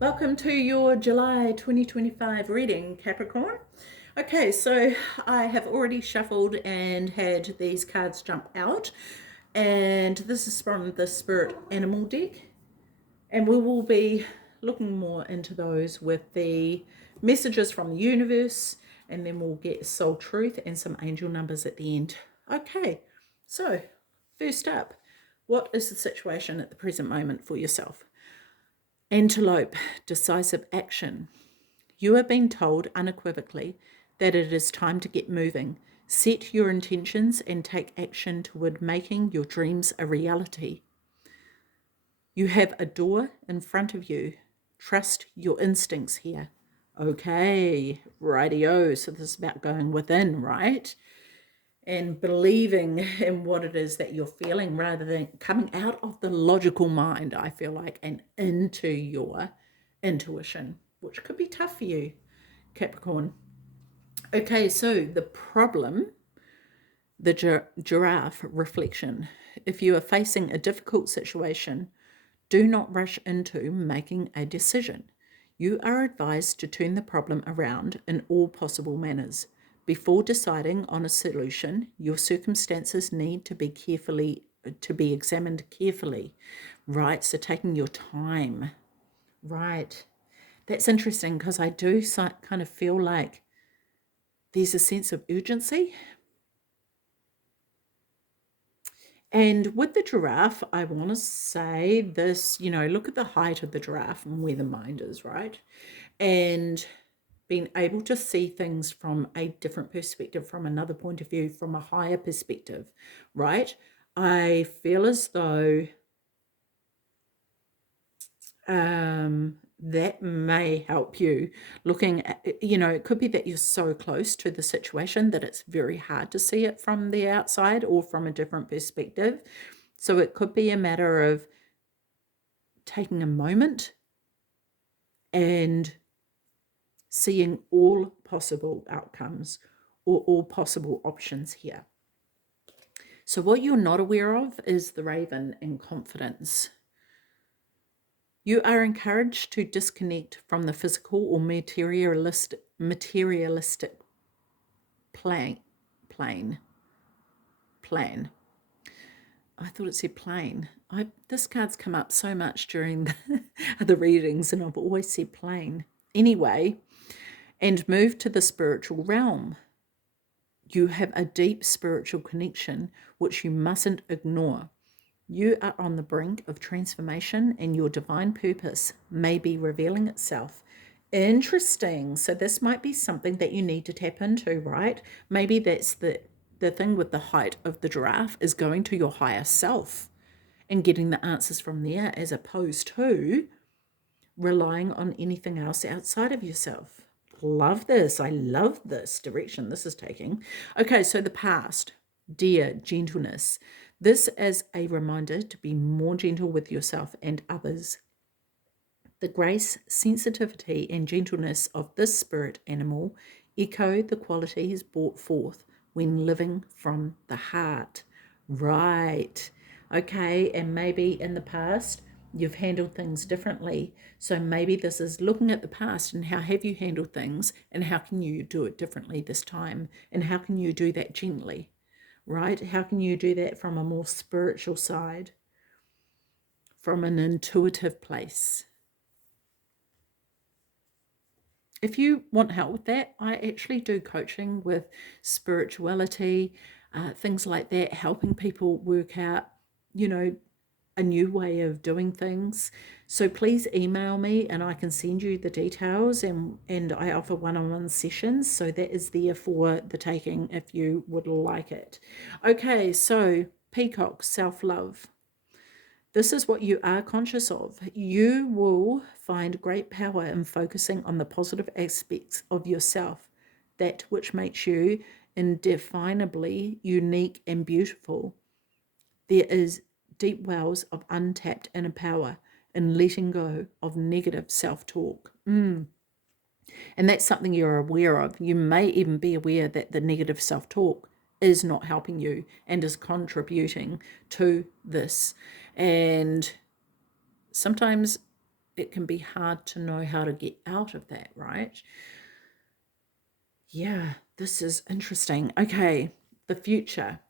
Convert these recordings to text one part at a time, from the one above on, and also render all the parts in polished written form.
Welcome to your July 2025 reading, Capricorn. Okay, so I have already shuffled and had these cards jump out, and this is from the Spirit Animal deck, and we will be looking more into those with the messages from the universe, and then we'll get soul truth and some angel numbers at the end. Okay, so first up, what is the situation at the present moment for yourself? Antelope, decisive action. You are being told unequivocally that it is time to get moving. Set your intentions and take action toward making your dreams a reality. You have a door in front of you. Trust your instincts here. Okay, rightio. So this is about going within, right? And believing in what it is that you're feeling rather than coming out of the logical mind, I feel like, and into your intuition, which could be tough for you, Capricorn. Okay, so the problem, the giraffe reflection. If you are facing a difficult situation, do not rush into making a decision. You are advised to turn the problem around in all possible manners. Before deciding on a solution, your circumstances need to be examined carefully. Right, so taking your time. Right. That's interesting because I do kind of feel like there's a sense of urgency. And with the giraffe, I want to say this, look at the height of the giraffe and where the mind is, right? And being able to see things from a different perspective, from another point of view, from a higher perspective, right? I feel as though that may help you looking at, it could be that you're so close to the situation that it's very hard to see it from the outside or from a different perspective. So it could be a matter of taking a moment and seeing all possible outcomes or all possible options here. So what you're not aware of is the raven and confidence. You are encouraged to disconnect from the physical or materialistic plan. I thought it said plane. This card's come up so much during the readings, and I've always said plane. Anyway, and move to the spiritual realm. You have a deep spiritual connection which you mustn't ignore. You are on the brink of transformation and your divine purpose may be revealing itself. Interesting. So this might be something that you need to tap into, right? Maybe that's the thing with the height of the giraffe is going to your higher self and getting the answers from there as opposed to relying on anything else outside of yourself. Love this. I love this direction this is taking. Okay, so the past, dear gentleness. This as a reminder to be more gentle with yourself and others. The grace, sensitivity, and gentleness of this spirit animal echo the qualities brought forth when living from the heart. Right. Okay, and maybe in the past you've handled things differently. So maybe this is looking at the past and how have you handled things and how can you do it differently this time? And how can you do that gently, right? How can you do that from a more spiritual side, from an intuitive place? If you want help with that, I actually do coaching with spirituality, things like that, helping people work out, a new way of doing things. So please email me and I can send you the details, and I offer one-on-one sessions. So that is there for the taking if you would like it. Okay, so peacock, self-love. This is what you are conscious of. You will find great power in focusing on the positive aspects of yourself, that which makes you indefinably unique and beautiful. There is deep wells of untapped inner power in letting go of negative self-talk. And that's something you're aware of. You may even be aware that the negative self-talk is not helping you and is contributing to this. And sometimes it can be hard to know how to get out of that, right? Yeah, this is interesting. Okay, the future.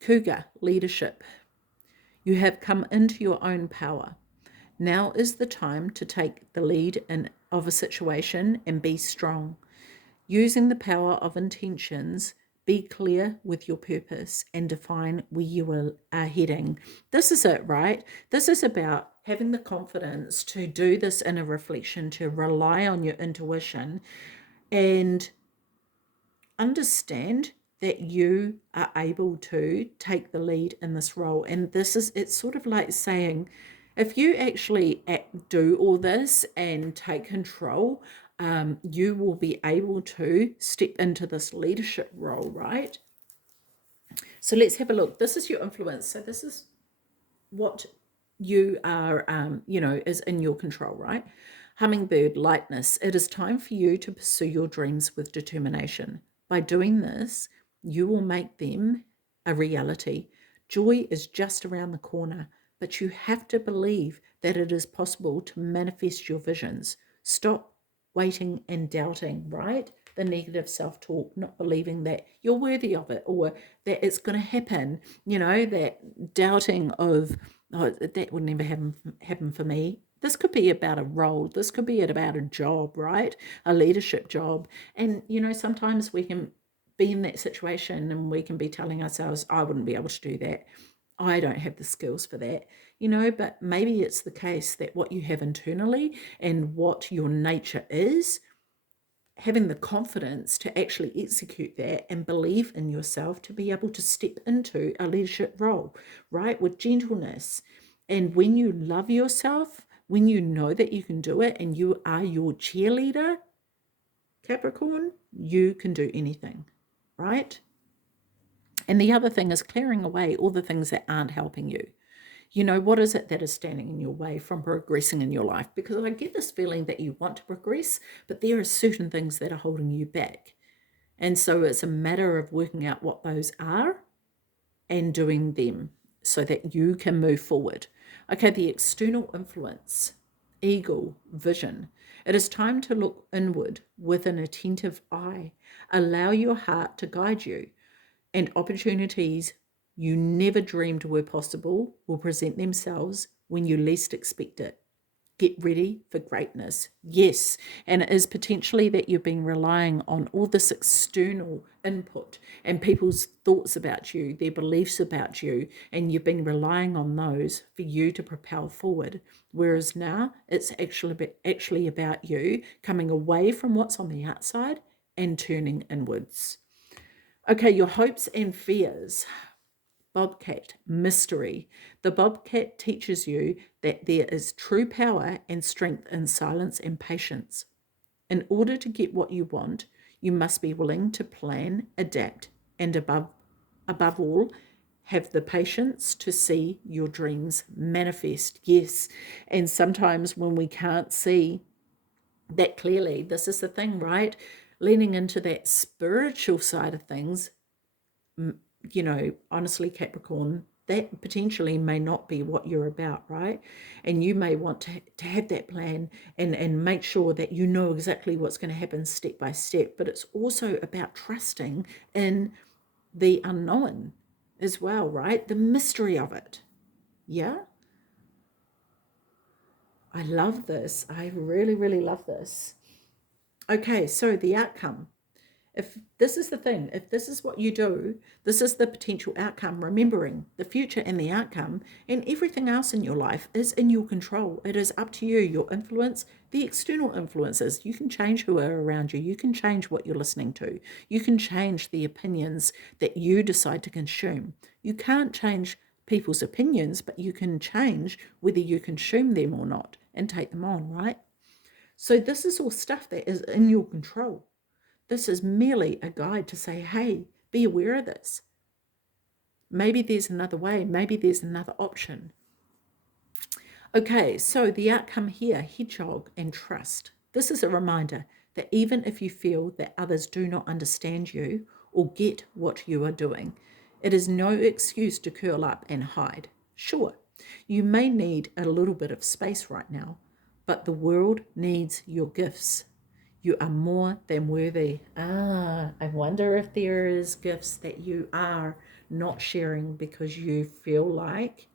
Cougar, leadership. You have come into your own power. Now is the time to take the lead of a situation and be strong. Using the power of intentions, be clear with your purpose and define where you are heading. This is it, right? This is about having the confidence to do this inner reflection, to rely on your intuition and understand that you are able to take the lead in this role. And it's sort of like saying, if you actually do all this and take control, you will be able to step into this leadership role, right? So let's have a look. This is your influence. So this is what you are, is in your control, right? Hummingbird, lightness. It is time for you to pursue your dreams with determination. By doing this, you will make them a reality. Joy is just around the corner, but you have to believe that it is possible to manifest your visions. Stop waiting and doubting, right? The negative self-talk, not believing that you're worthy of it or that it's going to happen, that doubting of, oh, that would never happen for me. This could be about a role. This could be about a job, right? A leadership job. And, sometimes we can be in that situation and we can be telling ourselves, I wouldn't be able to do that. I don't have the skills for that, but maybe it's the case that what you have internally and what your nature is, having the confidence to actually execute that and believe in yourself to be able to step into a leadership role, right? With gentleness. And when you love yourself, when you know that you can do it and you are your cheerleader, Capricorn, you can do anything, right? And the other thing is clearing away all the things that aren't helping you. What is it that is standing in your way from progressing in your life? Because I get this feeling that you want to progress, but there are certain things that are holding you back. And so it's a matter of working out what those are and doing them so that you can move forward. Okay, the external influence, eagle, vision. It is time to look inward with an attentive eye. Allow your heart to guide you, and opportunities you never dreamed were possible will present themselves when you least expect it. Get ready for greatness. Yes, and it is potentially that you've been relying on all this external input and people's thoughts about you, their beliefs about you, and you've been relying on those for you to propel forward. Whereas now it's actually about you coming away from what's on the outside and turning inwards. Okay, your hopes and fears. Bobcat, mystery. The bobcat teaches you that there is true power and strength in silence and patience. In order to get what you want, you must be willing to plan, adapt, and above all, have the patience to see your dreams manifest. Yes, and sometimes when we can't see that clearly, this is the thing, right? Leaning into that spiritual side of things, honestly, Capricorn, that potentially may not be what you're about, right? And you may want to have that plan and make sure that you know exactly what's going to happen step by step. But it's also about trusting in the unknown as well, right? The mystery of it. Yeah? I love this. I really, really love this. Okay, so the outcome. If this is the thing, if this is what you do, this is the potential outcome. Remembering the future and the outcome and everything else in your life is in your control. It is up to you, your influence, the external influences. You can change who are around you. You can change what you're listening to. You can change the opinions that you decide to consume. You can't change people's opinions, but you can change whether you consume them or not and take them on, right? So this is all stuff that is in your control. This is merely a guide to say, hey, be aware of this. Maybe there's another way. Maybe there's another option. Okay, so the outcome here, hedgehog and trust. This is a reminder that even if you feel that others do not understand you or get what you are doing, it is no excuse to curl up and hide. Sure, you may need a little bit of space right now, but the world needs your gifts. You are more than worthy. I wonder if there is gifts that you are not sharing because you feel like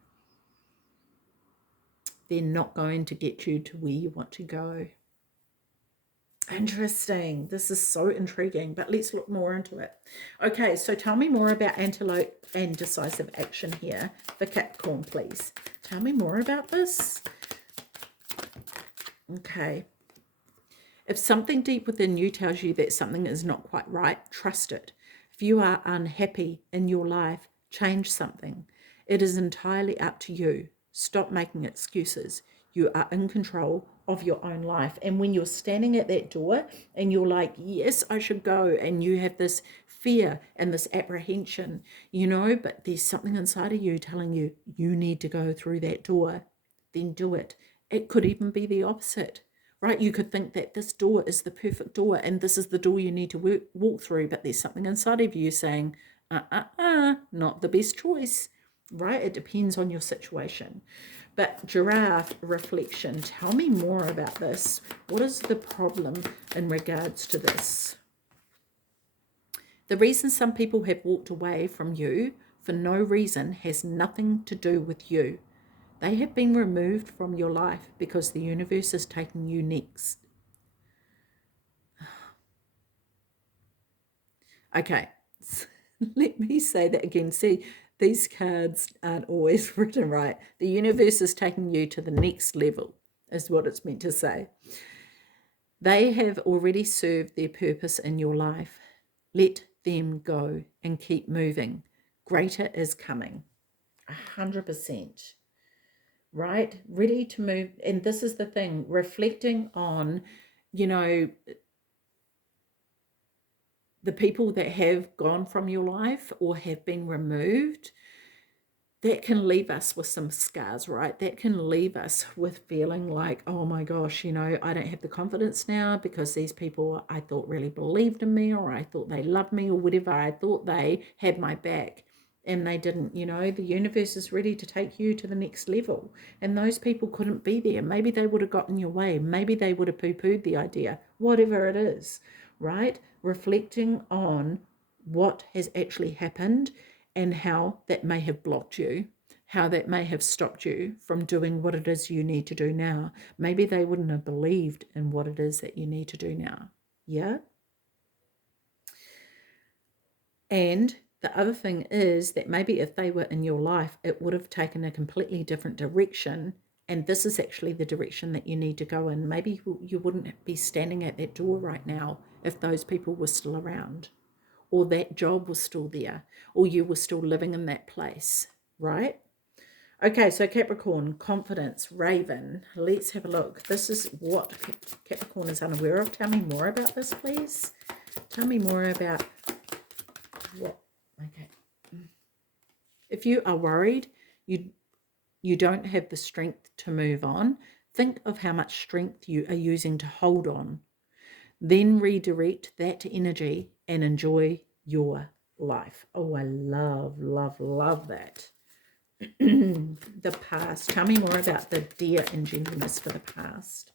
they're not going to get you to where you want to go. Interesting. This is so intriguing, but let's look more into it. Okay, so tell me more about antelope and decisive action here for Capricorn, please. Tell me more about this. Okay. If something deep within you tells you that something is not quite right, trust it. If you are unhappy in your life, change something. It is entirely up to you. Stop making excuses. You are in control of your own life. And when you're standing at that door and you're like, yes, I should go, and you have this fear and this apprehension, but there's something inside of you telling you, you need to go through that door, then do it. It could even be the opposite. Right, you could think that this door is the perfect door and this is the door you need to walk through, but there's something inside of you saying, not the best choice, right? It depends on your situation. But giraffe reflection, tell me more about this. What is the problem in regards to this? The reason some people have walked away from you for no reason has nothing to do with you. They have been removed from your life because the universe is taking you next. Okay, let me say that again. See, these cards aren't always written right. The universe is taking you to the next level, is what it's meant to say. They have already served their purpose in your life. Let them go and keep moving. Greater is coming. 100%. Right? Ready to move. And this is the thing, reflecting on, the people that have gone from your life or have been removed, that can leave us with some scars, right? That can leave us with feeling like, oh my gosh, I don't have the confidence now because these people I thought really believed in me, or I thought they loved me, or whatever. I thought they had my back and they didn't. The universe is ready to take you to the next level. And those people couldn't be there. Maybe they would have gotten your way. Maybe they would have poo-pooed the idea, whatever it is, right? Reflecting on what has actually happened and how that may have blocked you, how that may have stopped you from doing what it is you need to do now. Maybe they wouldn't have believed in what it is that you need to do now. Yeah? And the other thing is that maybe if they were in your life, it would have taken a completely different direction. And this is actually the direction that you need to go in. Maybe you wouldn't be standing at that door right now if those people were still around, or that job was still there, or you were still living in that place, right? Okay, so Capricorn, confidence, Raven. Let's have a look. This is what Capricorn is unaware of. Tell me more about this, please. Tell me more about what. Okay. If you are worried, you don't have the strength to move on, think of how much strength you are using to hold on. Then redirect that energy and enjoy your life. Oh, I love, love, love that. The past. Tell me more about the dear and gentleness for the past.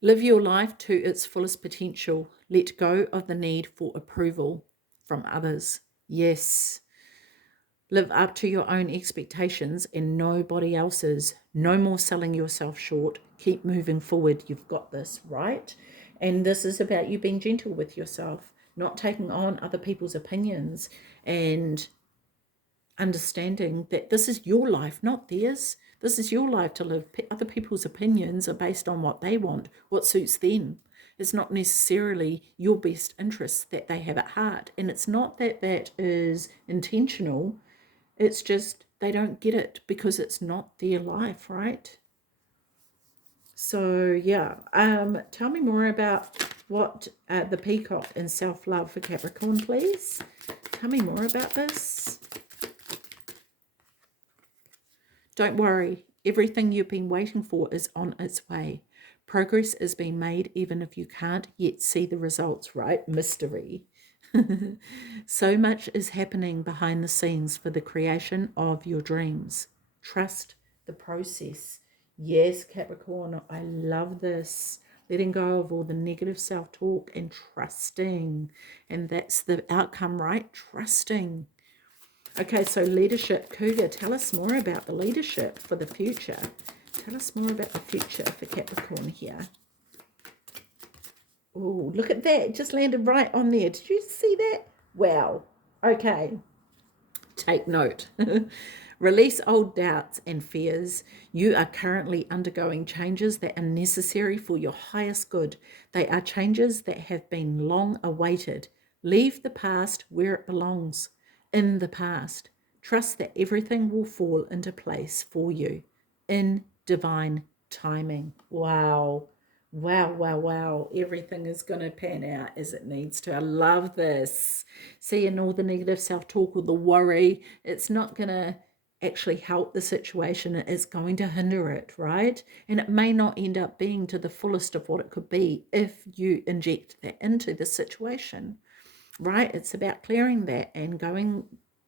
Live your life to its fullest potential. Let go of the need for approval from others. Yes. Live up to your own expectations and nobody else's. No more selling yourself short. Keep moving forward. You've got this, right? And this is about you being gentle with yourself, not taking on other people's opinions, and understanding that this is your life, not theirs. This is your life to live. Other people's opinions are based on what they want, what suits them. It's not necessarily your best interests that they have at heart. And it's not that that is intentional. It's just they don't get it because it's not their life, right? So, yeah. Tell me more about what the peacock and self-love for Capricorn, please. Tell me more about this. Don't worry, everything you've been waiting for is on its way. Progress is being made even if you can't yet see the results, right? Mystery. So much is happening behind the scenes for the creation of your dreams. Trust the process. Yes, Capricorn, I love this. Letting go of all the negative self-talk and trusting. And that's the outcome, right? Trusting. Okay, so leadership. Cougar, tell us more about the leadership for the future. Tell us more about the future for Capricorn here. Oh, look at that. It just landed right on there. Did you see that? Wow. Okay. Take note. Release old doubts and fears. You are currently undergoing changes that are necessary for your highest good. They are changes that have been long awaited. Leave the past where it belongs, in the past. Trust that everything will fall into place for you in divine timing. Wow. Wow, wow, wow. Everything is going to pan out as it needs to. I love this. Seeing all the negative self-talk or the worry, it's not going to actually help the situation. It is going to hinder it, right? And it may not end up being to the fullest of what it could be if you inject that into the situation, right? It's about clearing that and going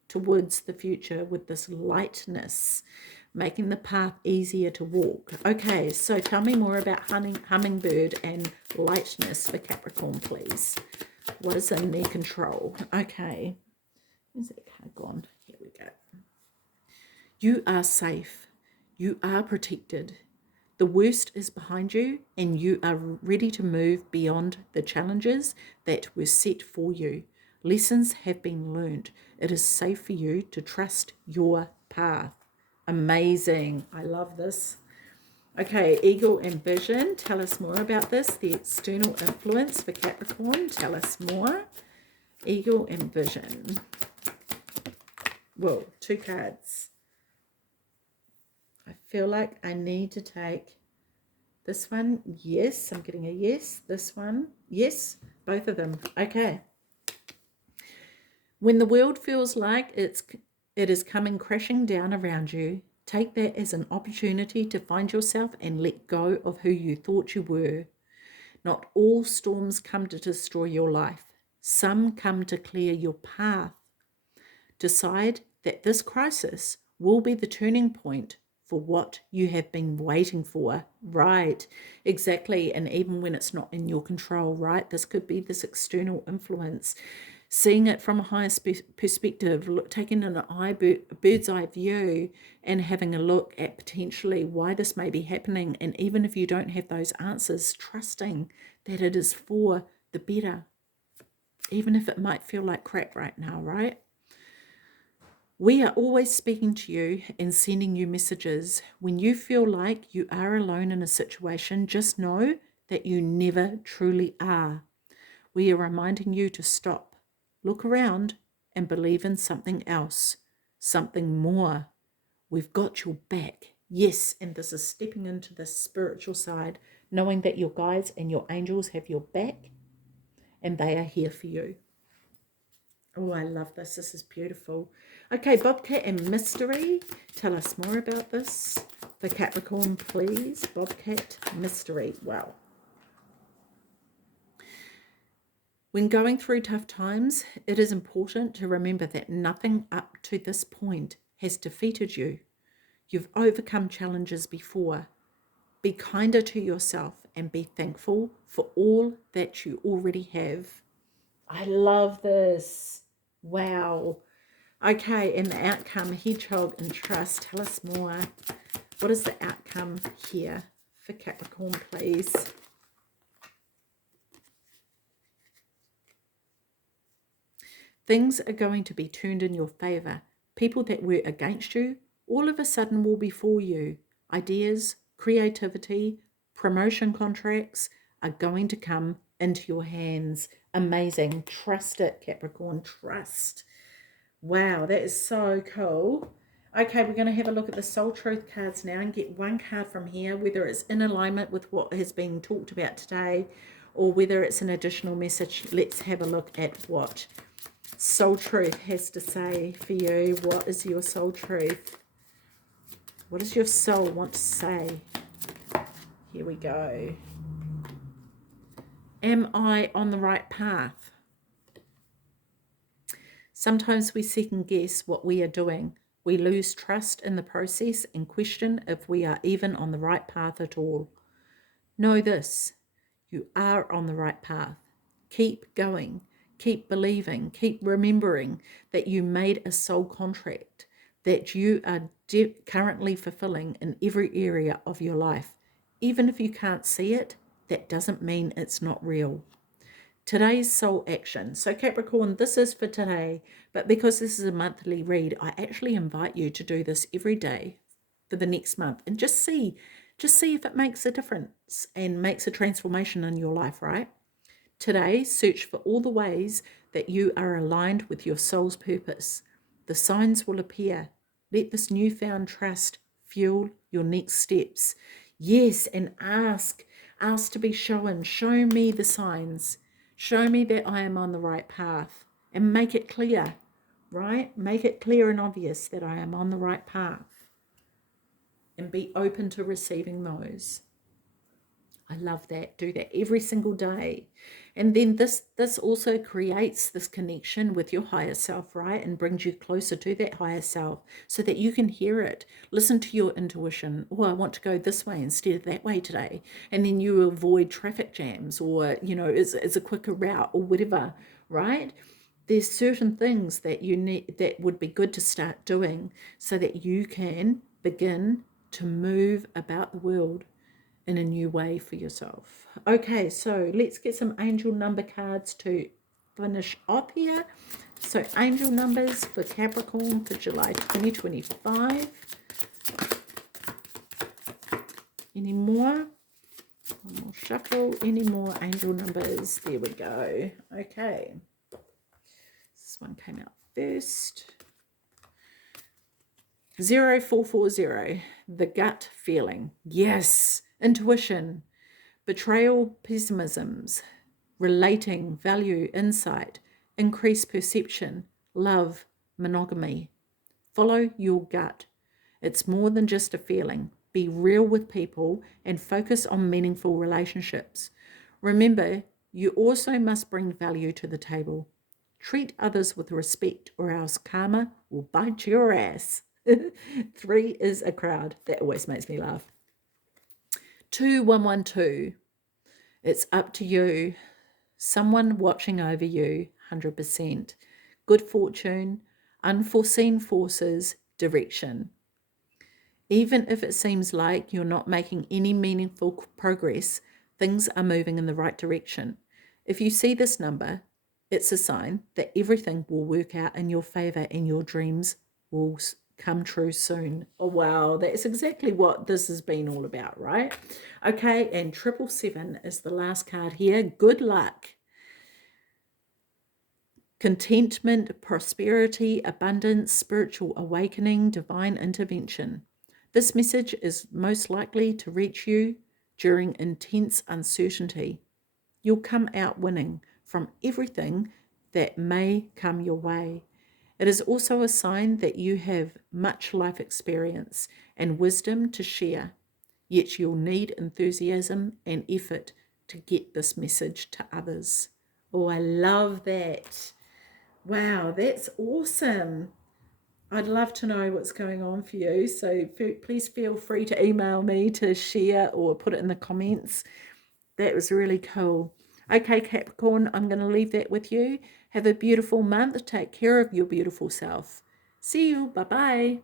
towards the future with this lightness, making the path easier to walk. Okay, so tell me more about hummingbird and lightness for Capricorn, please. What is in their control? Okay, where's that card gone? Here we go. You are safe. You are protected. The worst is behind you, and you are ready to move beyond the challenges that were set for you. Lessons have been learned. It is safe for you to trust your path. Amazing. I love this. Okay, Eagle and Vision. Tell us more about this. The external influence for Capricorn. Tell us more. Eagle and Vision. Whoa, 2 cards. I feel like I need to take this one. Yes, I'm getting a yes. This one. Yes, both of them. Okay. When the world feels like it is coming crashing down around you, take that as an opportunity to find yourself and let go of who you thought you were. Not all storms come to destroy your life. Some come to clear your path. Decide that this crisis will be the turning point for what you have been waiting for. Right, exactly. And even when it's not in your control, right? This could be this external influence. Seeing it from a higher perspective, taking an bird's eye view and having a look at potentially why this may be happening. And even if you don't have those answers, trusting that it is for the better, even if it might feel like crap right now, right? We are always speaking to you and sending you messages. When you feel like you are alone in a situation, just know that you never truly are. We are reminding you to stop, look around, and believe in something else, something more. We've got your back. Yes, and this is stepping into the spiritual side, knowing that your guides and your angels have your back and they are here for you. Oh, I love this. This is beautiful. Okay, Bobcat and Mystery. Tell us more about this. For Capricorn, please. Bobcat, Mystery. Wow. When going through tough times, it is important to remember that nothing up to this point has defeated you. You've overcome challenges before. Be kinder to yourself and be thankful for all that you already have. I love this. Wow. Okay, and the outcome, Hedgehog and Trust. Tell us more. What is the outcome here for Capricorn, please? Things are going to be turned in your favor. People that were against you, all of a sudden will be for you. Ideas, creativity, promotion contracts are going to come into your hands. Amazing. Trust it, Capricorn. Trust. Wow, that is so cool. Okay, we're going to have a look at the Soul Truth cards now and get one card from here, whether it's in alignment with what has been talked about today or whether it's an additional message. Let's have a look at what Soul Truth has to say for you. What is your Soul Truth? What does your soul want to say? Here we go. Am I on the right path? Sometimes we second guess what we are doing We lose trust in the process and question if we are even on the right path at all. Know this, you are on the right path. Keep going, keep believing, keep remembering that you made a soul contract that you are currently fulfilling in every area of your life. Even if you can't see it, that doesn't mean it's not real. Today's soul action. So Capricorn, this is for today, but because this is a monthly read, I actually invite you to do this every day for the next month and just see if it makes a difference and makes a transformation in your life, right? Today, search for all the ways that you are aligned with your soul's purpose. The signs will appear. Let this newfound trust fuel your next steps. Yes, and ask to be shown. Show me the signs. Show me that I am on the right path, and make it clear, right? Make it clear and obvious that I am on the right path, and be open to receiving those. I love that. Do that every single day. And then this also creates this connection with your higher self, right? And brings you closer to that higher self so that you can hear it. Listen to your intuition. Oh, I want to go this way instead of that way today. And then you avoid traffic jams, or, it's a quicker route or whatever, right? There's certain things that you need that would be good to start doing so that you can begin to move about the world in a new way for yourself. Okay, so let's get some angel number cards to finish off here. So angel numbers for Capricorn for July 2025. Any more? One more shuffle. Any more angel numbers? There we go. Okay. This one came out first. 0440. The gut feeling. Yes. Intuition. Betrayal, pessimisms, relating, value, insight, increased perception, love, monogamy. Follow your gut. It's more than just a feeling. Be real with people and focus on meaningful relationships. Remember, you also must bring value to the table. Treat others with respect, or else karma will bite your ass. 3 is a crowd. That always makes me laugh. 2112. It's up to you. Someone watching over you, 100%. Good fortune, unforeseen forces, direction. Even if it seems like you're not making any meaningful progress, things are moving in the right direction. If you see this number, it's a sign that everything will work out in your favor and your dreams will come true soon. Oh, wow. That's exactly what this has been all about, right? Okay, and 777 is the last card here. Good luck. Contentment, prosperity, abundance, spiritual awakening, divine intervention. This message is most likely to reach you during intense uncertainty. You'll come out winning from everything that may come your way. It is also a sign that you have much life experience and wisdom to share, yet you'll need enthusiasm and effort to get this message to others. Oh, I love that. Wow, that's awesome. I'd love to know what's going on for you. So please feel free to email me to share or put it in the comments. That was really cool. Okay, Capricorn, I'm going to leave that with you. Have a beautiful month. Take care of your beautiful self. See you. Bye-bye.